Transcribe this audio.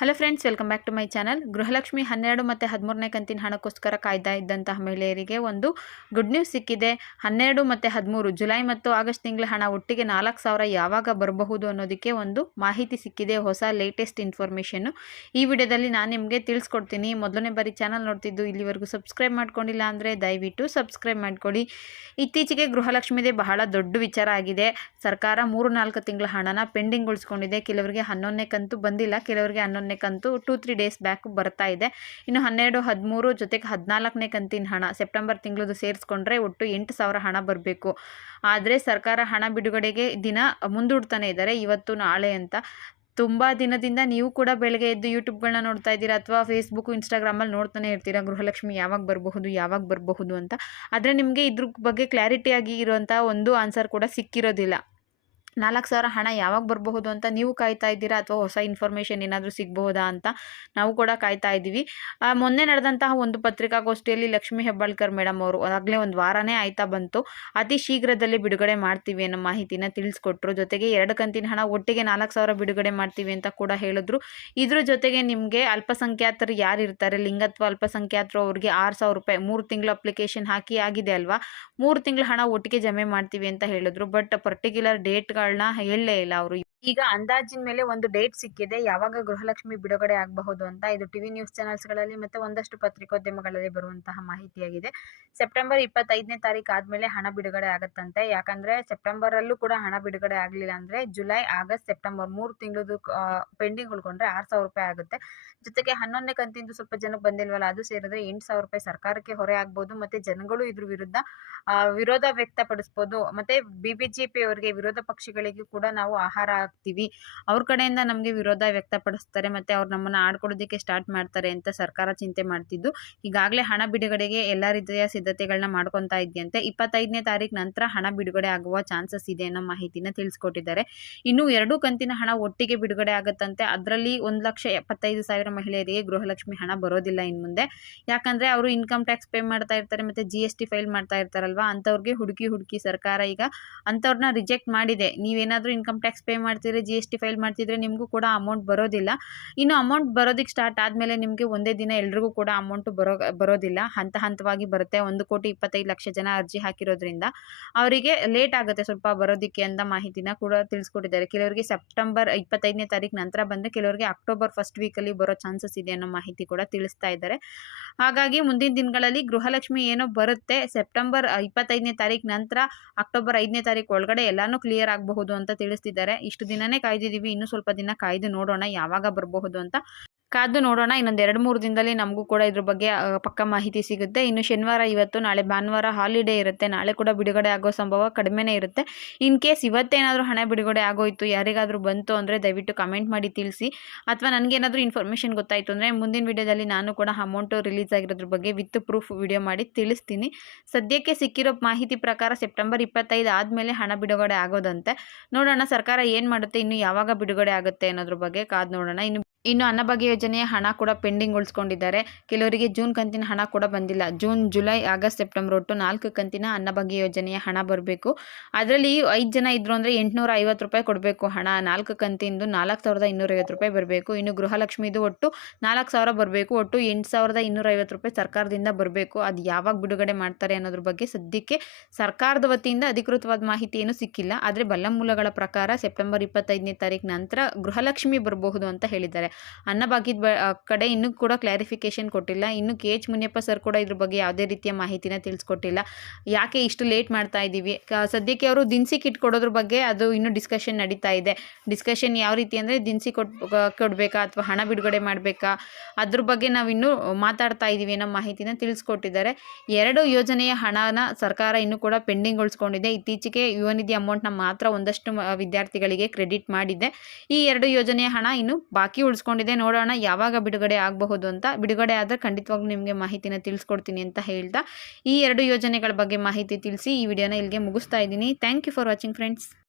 Hello friends, welcome back to my channel. Gruhalakshmi 12 ಮತ್ತು 13ನೇ ಕಂತಿನ ಹಣಕ್ಕೋಸ್ಕರ ಕಾಯ್ತಾ ಇದ್ದಂತಹ ಮಹಿಳೆಯರಿಗೆ ಒಂದು ಗುಡ್ ನ್ಯೂಸ್ ಸಿಕ್ಕಿದೆ. 12 ಮತ್ತು 13 ಜುಲೈ ಮತ್ತು ಆಗಸ್ಟ್ ತಿಂಗಳ ಹಣ ಒಟ್ಟಿಗೆ 4,000 ಯಾವಾಗ ಬರಬಹುದು ಅನ್ನೋದಕ್ಕೆ ಒಂದು ಮಾಹಿತಿ ಸಿಕ್ಕಿದೆ. ಹೊಸ ಲೇಟೆಸ್ಟ್ ಇನ್ಫಾರ್ಮೇಷನ್ನು ಈ ವಿಡಿಯೋದಲ್ಲಿ ನಾನು ನಿಮಗೆ ತಿಳಿಸ್ಕೊಡ್ತೀನಿ. ಮೊದಲನೇ ಬಾರಿ ಚಾನಲ್ ನೋಡ್ತಿದ್ದು ಇಲ್ಲಿವರೆಗೂ ಸಬ್ಸ್ಕ್ರೈಬ್ ಮಾಡ್ಕೊಂಡಿಲ್ಲ ಅಂದರೆ ದಯವಿಟ್ಟು ಸಬ್ಸ್ಕ್ರೈಬ್ ಮಾಡ್ಕೊಳ್ಳಿ. ಇತ್ತೀಚೆಗೆ ಗೃಹಲಕ್ಷ್ಮಿದೆ ಬಹಳ ದೊಡ್ಡ ವಿಚಾರ ಆಗಿದೆ. ಸರ್ಕಾರ 3-4 ತಿಂಗಳ ಹಣನ ಪೆಂಡಿಂಗ್ ಉಳಿಸ್ಕೊಂಡಿದೆ. ಕೆಲವರಿಗೆ 11ನೇ ಕಂತು ಬಂದಿಲ್ಲ, ಕೆಲವರಿಗೆ 11ನೇ ಕಂತು 2-3 ಡೇಸ್ ಬ್ಯಾಕ್ ಬರ್ತಾ ಇದೆ. ಇನ್ನು 12, 13 ಜೊತೆಗೆ 14ನೇ ಕಂತಿನ ಹಣ ಸೆಪ್ಟೆಂಬರ್ ತಿಂಗಳದು ಸೇರಿಸ್ಕೊಂಡ್ರೆ ಒಟ್ಟು 8,000 ಹಣ ಬರಬೇಕು. ಆದರೆ ಸರ್ಕಾರ ಹಣ ಬಿಡುಗಡೆಗೆ ದಿನ ಮುಂದೂಡ್ತಾನೆ ಇದ್ದಾರೆ, ಇವತ್ತು ನಾಳೆ ಅಂತ. ತುಂಬ ದಿನದಿಂದ ನೀವು ಕೂಡ ಬೆಳಗ್ಗೆ ಎದ್ದು ಯೂಟ್ಯೂಬ್ಗಳನ್ನ ನೋಡ್ತಾ ಇದ್ದೀರಾ ಅಥವಾ ಫೇಸ್ಬುಕ್ ಇನ್ಸ್ಟಾಗ್ರಾಮಲ್ಲಿ ನೋಡ್ತಾನೆ ಇರ್ತೀರಾ ಗೃಹಲಕ್ಷ್ಮಿ ಯಾವಾಗ ಬರಬಹುದು ಅಂತ. ಆದರೆ ನಿಮಗೆ ಇದ್ರ ಬಗ್ಗೆ ಕ್ಲಾರಿಟಿಯಾಗಿ ಇರುವಂಥ ಒಂದು ಆನ್ಸರ್ ಕೂಡ ಸಿಕ್ಕಿರೋದಿಲ್ಲ. 4,000 ಹಣ ಯಾವಾಗ ಬರಬಹುದು ಅಂತ ನೀವು ಕಾಯ್ತಾ ಇದ್ದೀರಾ ಅಥವಾ ಹೊಸ ಇನ್ಫಾರ್ಮೇಷನ್ ಏನಾದರೂ ಸಿಗಬಹುದಾ ಅಂತ ನಾವು ಕೂಡ ಕಾಯ್ತಾ ಇದ್ದೀವಿ. ಮೊನ್ನೆ ನಡೆದಂತಹ ಒಂದು ಪತ್ರಿಕಾಗೋಷ್ಠಿಯಲ್ಲಿ ಲಕ್ಷ್ಮೀ ಹೆಬ್ಬಾಳ್ಕರ್ ಮೇಡಮ್ ಅವರು ಆಗಲೇ ಒಂದು ವಾರನೇ ಆಯ್ತಾ ಬಂತು, ಅತಿ ಶೀಘ್ರದಲ್ಲಿ ಬಿಡುಗಡೆ ಮಾಡ್ತೀವಿ ಅನ್ನೋ ಮಾಹಿತಿನ ತಿಳಿಸ್ಕೊಟ್ರು. ಜೊತೆಗೆ 2 ಕಂತಿನ ಹಣ ಒಟ್ಟಿಗೆ 4,000 ಬಿಡುಗಡೆ ಮಾಡ್ತೀವಿ ಅಂತ ಕೂಡ ಹೇಳಿದ್ರು. ಇದ್ರ ಜೊತೆಗೆ ನಿಮಗೆ ಅಲ್ಪಸಂಖ್ಯಾತರು ಯಾರು ಇರ್ತಾರೆ, ಲಿಂಗತ್ವ ಅಲ್ಪಸಂಖ್ಯಾತರು, ಅವ್ರಿಗೆ 6,000 ರೂಪಾಯಿ 3 ತಿಂಗಳು ಅಪ್ಲಿಕೇಶನ್ ಹಾಕಿ ಆಗಿದೆ ಅಲ್ವಾ, 3 ತಿಂಗಳ ಹಣ ಒಟ್ಟಿಗೆ ಜಮೆ ಮಾಡ್ತೀವಿ ಅಂತ ಹೇಳಿದ್ರು. ಬಟ್ ಪರ್ಟಿಕ್ಯುಲರ್ ಡೇಟ್ಗಳನ್ನ ಹೇಳಲೇ ಇಲ್ಲ ಅವರು. ಈಗ ಅಂದಾಜಿನ ಮೇಲೆ ಒಂದು ಡೇಟ್ ಸಿಕ್ಕಿದೆ ಯಾವಾಗ ಗೃಹಲಕ್ಷ್ಮಿ ಬಿಡುಗಡೆ ಆಗಬಹುದು ಅಂತ. ಇದು ಟಿವಿ ನ್ಯೂಸ್ ಚಾನೆಲ್ಸ್ಗಳಲ್ಲಿ ಮತ್ತು ಒಂದಷ್ಟು ಪತ್ರಿಕೋದ್ಯಮಗಳಲ್ಲಿ ಬರುವಂತಹ ಮಾಹಿತಿಯಾಗಿದೆ. ಸೆಪ್ಟೆಂಬರ್ 25ನೇ ತಾರೀಕು ಆದಮೇಲೆ ಹಣ ಬಿಡುಗಡೆ ಆಗುತ್ತಂತೆ. ಯಾಕಂದರೆ ಸೆಪ್ಟೆಂಬರಲ್ಲೂ ಕೂಡ ಹಣ ಬಿಡುಗಡೆ ಆಗಲಿಲ್ಲ ಅಂದರೆ ಜುಲೈ, ಆಗಸ್ಟ್, ಸೆಪ್ಟೆಂಬರ್ 3 ತಿಂಗಳದು ಪೆಂಡಿಂಗ್ ಉಳ್ಕೊಂಡ್ರೆ 6,000 ರೂಪಾಯಿ ಆಗುತ್ತೆ. ಜೊತೆಗೆ 11ನೇ ಕಂತಿಂದು ಸ್ವಲ್ಪ ಜನಕ್ಕೆ ಬಂದಿಲ್ವಲ್ಲ, ಅದು ಸೇರಿದ್ರೆ 8,000 ರೂಪಾಯಿ ಸರ್ಕಾರಕ್ಕೆ ಹೊರೆ ಆಗ್ಬೋದು. ಮತ್ತು ಜನಗಳು ಇದ್ರ ವಿರುದ್ಧ ವಿರೋಧ ವ್ಯಕ್ತಪಡಿಸ್ಬೋದು. ಮತ್ತು BBJP ಅವರಿಗೆ, ವಿರೋಧ ಪಕ್ಷಗಳಿಗೆ ಕೂಡ ನಾವು ಆಹಾರ ಹಾಕ್ತೀವಿ, ಅವ್ರ ಕಡೆಯಿಂದ ನಮಗೆ ವಿರೋಧ ವ್ಯಕ್ತಪಡಿಸ್ತಾರೆ ಮತ್ತು ಅವ್ರು ನಮ್ಮನ್ನು ಆಡ್ಕೊಡೋದಕ್ಕೆ ಸ್ಟಾರ್ಟ್ ಮಾಡ್ತಾರೆ ಅಂತ ಸರ್ಕಾರ ಚಿಂತೆ ಮಾಡ್ತಿದ್ದು ಈಗಾಗಲೇ ಹಣ ಬಿಡುಗಡೆಗೆ ಎಲ್ಲ ರೀತಿಯ ಸಿದ್ಧತೆಗಳನ್ನ ಮಾಡ್ಕೊತಾ ಇದೆಯಂತೆ. 25ನೇ ತಾರೀಕು ನಂತರ ಹಣ ಬಿಡುಗಡೆ ಆಗುವ ಚಾನ್ಸಸ್ ಇದೆ ಅನ್ನೋ ಮಾಹಿತಿನ ತಿಳಿಸ್ಕೊಟ್ಟಿದ್ದಾರೆ. ಇನ್ನು 2 ಕಂತಿನ ಹಣ ಒಟ್ಟಿಗೆ ಬಿಡುಗಡೆ ಆಗುತ್ತಂತೆ. ಅದರಲ್ಲಿ 1,75,000 ಮಹಿಳೆಯರಿಗೆ ಗೃಹಲಕ್ಷ್ಮಿ ಹಣ ಬರೋದಿಲ್ಲ ಇನ್ನು ಮುಂದೆ. ಯಾಕಂದರೆ ಅವರು ಇನ್ಕಮ್ ಟ್ಯಾಕ್ಸ್ ಪೇ ಮಾಡ್ತಾ ಇರ್ತಾರೆ ಮತ್ತು GST ಫೈಲ್ ಮಾಡ್ತಾ ಇರ್ತಾರಲ್ವ, ಅಂಥವ್ರಿಗೆ ಹುಡುಕಿ ಸರ್ಕಾರ ಈಗ ಅಂಥವ್ರನ್ನ ರಿಜೆಕ್ಟ್ ಮಾಡಿದೆ. ನೀವೇನಾದರೂ ಇನ್ಕಮ್ ಟ್ಯಾಕ್ಸ್ ಪೇ ಮಾಡ್ತಿದ್ರೆ, GST ಫೈಲ್ ಮಾಡ್ತಿದ್ರೆ ನಿಮಗೂ ಕೂಡ ಅಮೌಂಟ್ ಬರೋದಿಲ್ಲ. ಇನ್ನು ಅಮೌಂಟ್ ಬರೋದಕ್ಕೆ ಸ್ಟಾರ್ಟ್ ಆದಮೇಲೆ ನಿಮಗೆ ಒಂದೇ ದಿನ ಎಲ್ರಿಗೂ ಕೂಡ ಅಮೌಂಟು ಬರೋದಿಲ್ಲ, ಹಂತವಾಗಿ ಬರುತ್ತೆ. 1,25,00,000 ಜನ ಅರ್ಜಿ ಹಾಕಿರೋದ್ರಿಂದ ಅವರಿಗೆ ಲೇಟ್ ಆಗುತ್ತೆ ಸ್ವಲ್ಪ ಬರೋದಕ್ಕೆ ಅಂತ ಮಾಹಿತಿನ ಕೂಡ ತಿಳಿಸ್ಕೊಟ್ಟಿದ್ದಾರೆ. ಕೆಲವರಿಗೆ ಸೆಪ್ಟೆಂಬರ್ 25ನೇ ತಾರೀಕು ನಂತರ ಬಂದರೆ, ಕೆಲವರಿಗೆ ಅಕ್ಟೋಬರ್ ಫಸ್ಟ್ ವೀಕಲ್ಲಿ ಬರೋ ಚಾನ್ಸಸ್ ಇದೆ ಅನ್ನೋ ಮಾಹಿತಿ ಕೂಡ ತಿಳಿಸ್ತಾ ಇದ್ದಾರೆ. ಹಾಗಾಗಿ ಮುಂದಿನ ದಿನಗಳಲ್ಲಿ ಗೃಹಲಕ್ಷ್ಮಿ ಏನೋ ಬರುತ್ತೆ, ಸೆಪ್ಟೆಂಬರ್ 25ನೇ ತಾರೀಕು ನಂತರ ಅಕ್ಟೋಬರ್ 5ನೇ ತಾರೀಕು ಒಳಗಡೆ ಎಲ್ಲಾನು ಕ್ಲಿಯರ್ ಆಗಬಹುದು ಅಂತ ತಿಳಿಸ್ತಿದ್ದಾರೆ. ಇಷ್ಟು ದಿನನೇ ಕಾಯ್ದಿದ್ದೀವಿ, ಇನ್ನೂ ಸ್ವಲ್ಪ ದಿನ ಕಾಯ್ದು ನೋಡೋಣ ಯಾವಾಗ ಬರಬಹುದು ಅಂತ. ಕಾದು ನೋಡೋಣ. ಇನ್ನೊಂದು 2-3 ದಿನದಲ್ಲಿ ನಮಗೂ ಕೂಡ ಇದ್ರ ಬಗ್ಗೆ ಪಕ್ಕ ಮಾಹಿತಿ ಸಿಗುತ್ತೆ. ಇನ್ನು ಶನಿವಾರ ಇವತ್ತು, ನಾಳೆ ಭಾನುವಾರ ಹಾಲಿಡೇ ಇರುತ್ತೆ. ನಾಳೆ ಕೂಡ ಬಿಡುಗಡೆ ಆಗೋ ಸಂಭವ ಕಡಿಮೆನೇ ಇರುತ್ತೆ. ಇನ್ ಕೇಸ್ ಇವತ್ತೇನಾದರೂ ಹಣ ಬಿಡುಗಡೆ ಆಗೋಯ್ತು, ಯಾರಿಗಾದರೂ ಬಂತು ಅಂದರೆ ದಯವಿಟ್ಟು ಕಮೆಂಟ್ ಮಾಡಿ ತಿಳಿಸಿ. ಅಥವಾ ನನಗೇನಾದರೂ ಇನ್ಫಾರ್ಮೇಷನ್ ಗೊತ್ತಾಯಿತು ಅಂದರೆ ಮುಂದಿನ ವಿಡಿಯೋದಲ್ಲಿ ನಾನು ಕೂಡ ಅಮೌಂಟು ರಿಲೀಸ್ ಆಗಿರೋದ್ರ ಬಗ್ಗೆ ವಿತ್ ಪ್ರೂಫ್ ವಿಡಿಯೋ ಮಾಡಿ ತಿಳಿಸ್ತೀನಿ. ಸದ್ಯಕ್ಕೆ ಸಿಕ್ಕಿರೋ ಮಾಹಿತಿ ಪ್ರಕಾರ ಸೆಪ್ಟೆಂಬರ್ 25 ಆದಮೇಲೆ ಹಣ ಬಿಡುಗಡೆ ಆಗೋದಂತೆ. ನೋಡೋಣ ಸರ್ಕಾರ ಏನು ಮಾಡುತ್ತೆ, ಇನ್ನು ಯಾವಾಗ ಬಿಡುಗಡೆ ಆಗುತ್ತೆ ಅನ್ನೋದ್ರ ಬಗ್ಗೆ ಕಾದು ನೋಡೋಣ. ಇನ್ನು ಅನ್ನಭಾಗ್ಯ ಯೋಜನೆಯ ಹಣ ಕೂಡ ಪೆಂಡಿಂಗ್ ಉಳಿಸ್ಕೊಂಡಿದ್ದಾರೆ. ಕೆಲವರಿಗೆ ಜೂನ್ ಕಂತಿನ ಹಣ ಕೂಡ ಬಂದಿಲ್ಲ. ಜೂನ್, ಜುಲೈ, ಆಗಸ್ಟ್, ಸೆಪ್ಟೆಂಬರ್ ಒಟ್ಟು 4 ಕಂತಿನ ಅನ್ನಭಾಗ್ಯ ಯೋಜನೆಯ ಹಣ ಬರಬೇಕು. ಅದರಲ್ಲಿ 5 ಜನ ಇದ್ರು ಅಂದರೆ 850 ರೂಪಾಯಿ ಕೊಡಬೇಕು ಹಣ. 4 ಕಂತಿಂದು 4,250 ರೂಪಾಯಿ ಬರಬೇಕು. ಇನ್ನು ಗೃಹಲಕ್ಷ್ಮಿದು ಒಟ್ಟು 4,000 ಬರಬೇಕು. ಒಟ್ಟು 8,250 ರೂಪಾಯಿ ಸರ್ಕಾರದಿಂದ ಬರಬೇಕು. ಅದು ಯಾವಾಗ ಬಿಡುಗಡೆ ಮಾಡ್ತಾರೆ ಅನ್ನೋದ್ರ ಬಗ್ಗೆ ಸದ್ಯಕ್ಕೆ ಸರ್ಕಾರದ ವತಿಯಿಂದ ಅಧಿಕೃತವಾದ ಮಾಹಿತಿ ಏನೂ ಸಿಕ್ಕಿಲ್ಲ. ಆದರೆ ಬಲ್ಲ ಮೂಲಗಳ ಪ್ರಕಾರ ಸೆಪ್ಟೆಂಬರ್ 25ನೇ ತಾರೀಕು ನಂತರ ಗೃಹಲಕ್ಷ್ಮಿ ಬರಬಹುದು ಅಂತ ಹೇಳಿದ್ದಾರೆ. ಅನ್ನಭಾಗ್ಯದ ಕಡೆ ಇನ್ನೂ ಕೂಡ ಕ್ಲಾರಿಫಿಕೇಶನ್ ಕೊಟ್ಟಿಲ್ಲ. ಇನ್ನು KH ಮುನಿಯಪ್ಪ ಸರ್ ಕೂಡ ಇದ್ರ ಬಗ್ಗೆ ಯಾವುದೇ ರೀತಿಯ ಮಾಹಿತಿನ ತಿಳಿಸ್ಕೊಟ್ಟಿಲ್ಲ. ಯಾಕೆ ಇಷ್ಟು ಲೇಟ್ ಮಾಡ್ತಾ ಇದ್ದೀವಿ, ಸದ್ಯಕ್ಕೆ ಅವರು ದಿನಸಿ ಕಿಟ್ ಕೊಡೋದ್ರ ಬಗ್ಗೆ ಅದು ಇನ್ನೂ ಡಿಸ್ಕಷನ್ ನಡೀತಾ ಇದೆ. ಡಿಸ್ಕಷನ್ ಯಾವ ರೀತಿ ಅಂದರೆ ದಿನಸಿ ಕೊಡಬೇಕಾ ಅಥವಾ ಹಣ ಬಿಡುಗಡೆ ಮಾಡಬೇಕಾ, ಅದ್ರ ಬಗ್ಗೆ ನಾವು ಇನ್ನೂ ಮಾತಾಡ್ತಾ ಇದ್ದೀವಿ ಅನ್ನೋ ಮಾಹಿತಿನ ತಿಳಿಸ್ಕೊಟ್ಟಿದ್ದಾರೆ. 2 ಯೋಜನೆಯ ಹಣನ ಸರ್ಕಾರ ಇನ್ನೂ ಕೂಡ ಪೆಂಡಿಂಗ್ ಉಳಿಸ್ಕೊಂಡಿದೆ. ಇತ್ತೀಚೆಗೆ ಯುವ ನಿಧಿ ಅಮೌಂಟ್ನ ಮಾತ್ರ ಒಂದಷ್ಟು ವಿದ್ಯಾರ್ಥಿಗಳಿಗೆ ಕ್ರೆಡಿಟ್ ಮಾಡಿದೆ. ಈ 2 ಯೋಜನೆಯ ಹಣ ಇನ್ನು ಬಾಕಿ ಉಳಿಸ್ಕೊಂಡಿದೆ. ನೋಡೋಣ ಯಾವಾಗ ಬಿಡುಗಡೆ ಆಗಬಹುದು ಅಂತ. ಬಿಡುಗಡೆ ಆದರೆ ಖಂಡಿತವಾಗ್ಲೂ ನಿಮಗೆ ಮಾಹಿತಿನ ತಿಳಿಸ್ಕೊಡ್ತೀನಿ ಅಂತ ಹೇಳ್ತಾ ಈ 2 ಯೋಜನೆಗಳ ಬಗ್ಗೆ ಮಾಹಿತಿ ತಿಳಿಸಿ ಈ ವಿಡಿಯೋನ ಇಲ್ಲಿಗೆ ಮುಗಿಸ್ತಾ ಇದ್ದೀನಿ. Thank you for watching friends.